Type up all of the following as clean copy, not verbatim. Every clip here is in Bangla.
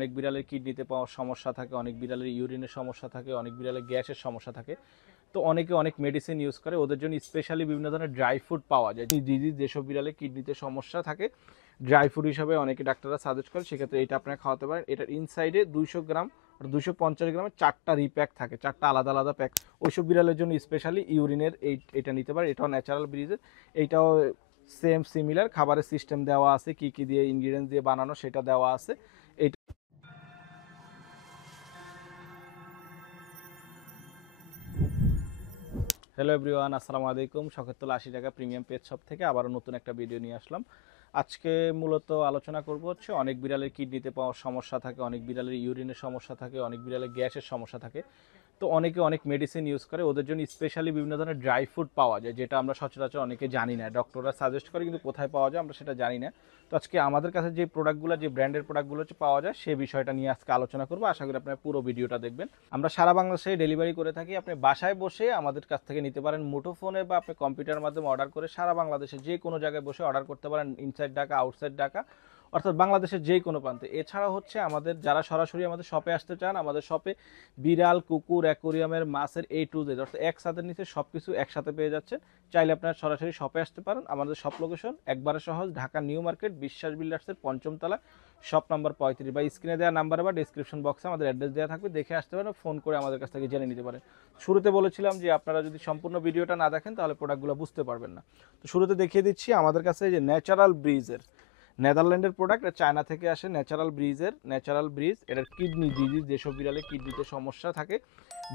অনেক বিড়ালের কিডনিতে পাওয়ার সমস্যা থাকে, অনেক বিড়ালের ইউরিনের সমস্যা থাকে, অনেক বিড়ালের গ্যাসের সমস্যা থাকে। তো অনেকে অনেক মেডিসিন ইউজ করে, ওদের জন্য স্পেশালি বিভিন্ন ধরনের ড্রাই ফুড পাওয়া যায়। ডিজিজ যেসব বিড়ালে কিডনিতে সমস্যা থাকে, ড্রাই ফুড হিসাবে অনেকে ডাক্তাররা সাজেস্ট করে, সেক্ষেত্রে এটা আপনারা খাওয়াতে পারেন। এটার ইনসাইডে 200 গ্রাম আর 250 গ্রামের 4টা রিপ্যাক থাকে, 4টা আলাদা আলাদা প্যাক। ওইসব বিড়ালের জন্য স্পেশালি ইউরিনের এটা নিতে পারে। এটাও ন্যাচারাল ব্রিজের, এইটাও সেম সিমিলার খাবারের সিস্টেম দেওয়া আছে, কি কি দিয়ে ইনগ্রিডিয়েন্টস দিয়ে বানানো সেটা দেওয়া আছে। এইটা হ্যালো এভরিওয়ান, আসসালামু আলাইকুম। শখেরতলা 80 টাকা প্রিমিয়াম পেট শপ থেকে আবারও নতুন একটা ভিডিও নিয়ে আসলাম। আজকে মূলত আলোচনা করব হচ্ছে অনেক বিড়ালের কিডনিতে পাওয়ার সমস্যা থাকে, অনেক বিড়ালের ইউরিনের সমস্যা থাকে, অনেক বিড়ালের গ্যাসের সমস্যা থাকে। তো অনেকে অনেক মেডিসিন ইউজ করে, ওদের জন্য স্পেশালি বিভিন্ন ধরনের ড্রাই ফুড পাওয়া যায়, যেটা আমরা সচরাচর অনেকে জানি না। ডক্টররা সাজেস্ট করে কিন্তু কোথায় পাওয়া যায় আমরা সেটা জানি না। তো আজকে আমাদের কাছে যে প্রোডাক্টগুলো, যে ব্র্যান্ডের প্রোডাক্টগুলো হচ্ছে পাওয়া যায়, সেই বিষয়টা নিয়ে আজকে আলোচনা করবো। আশা করি আপনারা পুরো ভিডিওটা দেখবেন। আমরা সারা বাংলাদেশে ডেলিভারি করে থাকি। আপনি বাসায় বসে আমাদের কাছ থেকে নিতে পারেন মুঠোফোনে, বা আপনি কম্পিউটারের মাধ্যমে অর্ডার করে সারা বাংলাদেশে যে কোনো জায়গায় বসে অর্ডার করতে পারেন, ইনসাইড ঢাকা, আউটসাইড ঢাকা, অর্থাৎ বাংলাদেশের যে কোনো প্রান্তে। এছাড়া হচ্ছে আমাদের যারা সরাসরি আমাদের শপে আসতে চান, আমাদের শপে বিড়াল, কুকুর, অ্যাকোরিয়ামের, মাছের A to Z অর্থাৎ এক ছাদের নিচে সব কিছু একসাথে পেয়ে যাচ্ছেন। চাইলে আপনারা সরাসরি শপে আসতে পারেন। আমাদের শপ লোকেশন একবারে সহজ, ঢাকা নিউ মার্কেট, বিশ্বাস বিল্ডার্সের 5ম তলা, শপ নাম্বার 35, বা স্ক্রিনে দেওয়া নাম্বারে বা ডিসক্রিপশন বক্সে আমাদের অ্যাড্রেস দেওয়া থাকবে, দেখে আসতে পারেন, ফোন করে আমাদের কাছ থেকে জেনে নিতে পারেন। শুরুতে বলেছিলাম যে আপনারা যদি সম্পূর্ণ ভিডিওটা না দেখেন তাহলে প্রোডাক্টগুলো বুঝতে পারবেন না। তো শুরুতে দেখিয়ে দিচ্ছি আমাদের কাছে যে ন্যাচারাল ব্রিজের, নেদারল্যান্ডের প্রোডাক্ট, চায়না থেকে আসে। ন্যাচারাল ব্রিজ, এটার কিডনি ডিজিজ যেসব বিড়ালে কিডনিতে সমস্যা থাকে,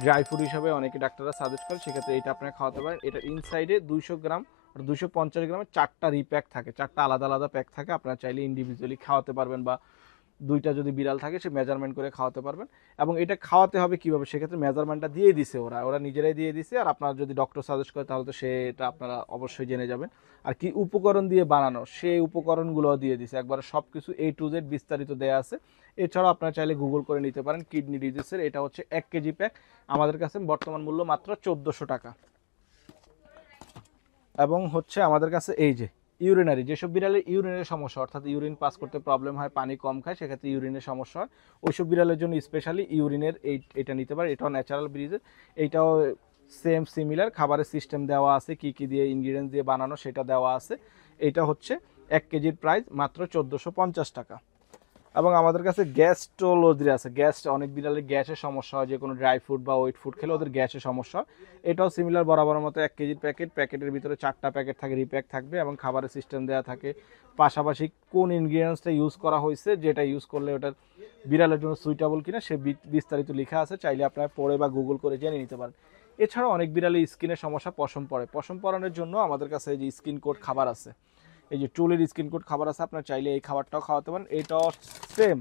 ড্রাই ফুড হিসাবে অনেকে ডাক্তাররা সাজেস্ট করে, সেক্ষেত্রে এটা আপনারা খাওয়াতে পারেন। এটার ইনসাইডে 200 গ্রাম আর 250 গ্রামের 4টা রিপ্যাক থাকে, 4টা আলাদা আলাদা প্যাক থাকে। আপনারা চাইলে ইন্ডিভিজুয়ালি খাওয়াতে পারবেন, বা দুইটা যদি বিড়াল থাকে সে মেজারমেন্ট করে খাওয়াতে পারবেন। এবং এটা খাওয়াতে হবে কিভাবে, সেক্ষেত্রে মেজারমেন্টটা দিয়ে দিছে, ওরা নিজেরাই দিয়ে দিছে। আর আপনারা যদি ডক্টর সাজেস্ট করে তাহলে তো সেটা আপনারা অবশ্যই জেনে যাবেন। আর কি উপকরণ দিয়ে বানানো, সেই উপকরণগুলো দিয়ে দিছে, একবার সব কিছু A to Z বিস্তারিত দেওয়া আছে। এছাড়াও আপনারা চাইলে গুগল করে নিতে পারেন কিডনি ডিজিজের। এটা হচ্ছে 1 কেজি প্যাক, আমাদের কাছে বর্তমান মূল্য মাত্র 1400 টাকা। এবং হচ্ছে আমাদের কাছে এই যে ইউরিনারি, যেসব বিড়ালের ইউরিনের সমস্যা, অর্থাৎ ইউরিন পাস করতে প্রবলেম হয়, পানি কম খায়, সেক্ষেত্রে ইউরিনের সমস্যা হয়, ওইসব বিড়ালের জন্য স্পেশালি ইউরিনের এটা নিতে পারে। এটাও ন্যাচারাল ব্রিজের, এইটাও সেম সিমিলার খাবারের সিস্টেম দেওয়া আছে, কি কি দিয়ে ইনগ্রিডিয়েন্টস দিয়ে বানানো সেটা দেওয়া আছে। এটা হচ্ছে 1 কেজির প্রাইস মাত্র 1450 টাকা। এবং আমাদের কাছে গ্যাস্ট্রোলজি আছে। অনেক বিড়ালের গ্যাসের সমস্যা হয়, যে কোনো ড্রাই ফুড বা ওয়েট ফুড খেলে ওদের গ্যাসের সমস্যা হয়। এটাও সিমিলার বরাবর মতো 1 কেজির প্যাকেটের ভিতরে 4টা প্যাকেট থাকে, রিপ্যাক থাকবে, এবং খাবারের সিস্টেম দেওয়া থাকে। পাশাপাশি কোন ইনগ্রিডিয়েন্টসটা ইউজ করা হয়েছে, যেটা ইউজ করলে ওটার বিড়ালের জন্য সুইটেবল কিনা সে বিস্তারিত লেখা আছে, চাইলে আপনারা পড়ে বা গুগল করে জেনে নিতে পারেন। এছাড়াও অনেক বিড়ালের স্কিনের সমস্যা, পশম পড়ে, পশম পড়ানোর জন্য আমাদের কাছে এই যে স্কিন কোড খাবার আছে, এই যে টুলের স্কিন কোড খাবার আছে, আপনার চাইলে এই খাবারটাও খাওয়াতে পারেন। এটাও সেম,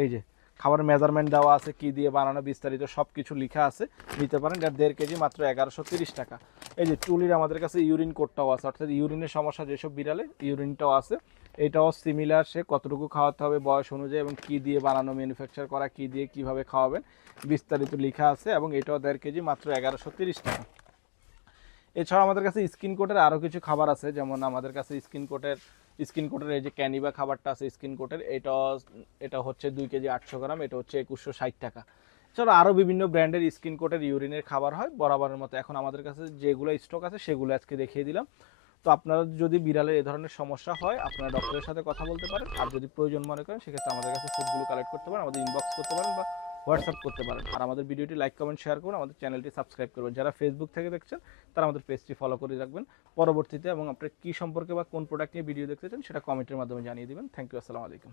এই যে খাবারের মেজারমেন্ট দেওয়া আছে, কি দিয়ে বানানো বিস্তারিত সব কিছু লেখা আছে, নিতে পারেন। এটা 1.5 কেজি মাত্র 1130 টাকা। এই যে টুলির আমাদের কাছে ইউরিন কোডটাও আছে, অর্থাৎ ইউরিনের সমস্যা যেসব বিড়ালে, ইউরিনটাও আছে। এটাও সিমিলার, সে কতটুকু খাওয়াতে হবে বয়স অনুযায়ী, এবং কি দিয়ে বানানো, ম্যানুফ্যাকচার করা, কি দিয়ে কিভাবে খাওয়াবেন বিস্তারিত লেখা আছে। এবং এটাও 1.5 কেজি মাত্র 1130 টাকা। এছাড়াও আমাদের কাছে স্কিন কোটের আরও কিছু খাবার আছে, যেমন আমাদের কাছে স্কিন কোটের এই যে ক্যানিবা খাবারটা আছে স্কিন কোটের, এটা হচ্ছে 2 কেজি 800 গ্রাম, এটা হচ্ছে 2160 টাকা। এছাড়া আরও বিভিন্ন ব্র্যান্ডের স্কিন কোটের ইউরিনের খাবার হয় বরাবরের মতো। এখন আমাদের কাছে যেগুলো স্টক আছে সেগুলো আজকে দেখিয়ে দিলাম। তো আপনারা যদি বিড়ালের এই ধরনের সমস্যা হয়, আপনারা ডক্টরের সাথে কথা বলতে পারেন। আর যদি প্রয়োজন মনে করেন, সেক্ষেত্রে আমাদের কাছে ফুডগুলো কালেক্ট করতে পারেন, আমাদের ইনবক্স করতে পারেন, বা হোয়াটসঅ্যাপ করতে পারেন। আর আমাদের ভিডিওটি লাইক, কমেন্ট, শেয়ার করুন, আমাদের চ্যানেলটি সাবস্ক্রাইব করবেন। যারা ফেসবুক থেকে দেখছেন তারা আমাদের পেজটি ফলো করে রাখবেন পরবর্তীতে, এবং আপনার কী সম্পর্কে বা কোন প্রোডাক্ট নিয়ে ভিডিও দেখতে চান সেটা কমেন্টের মাধ্যমে জানিয়ে দিবেন। থ্যাংক ইউ, আসসালামু আলাইকুম।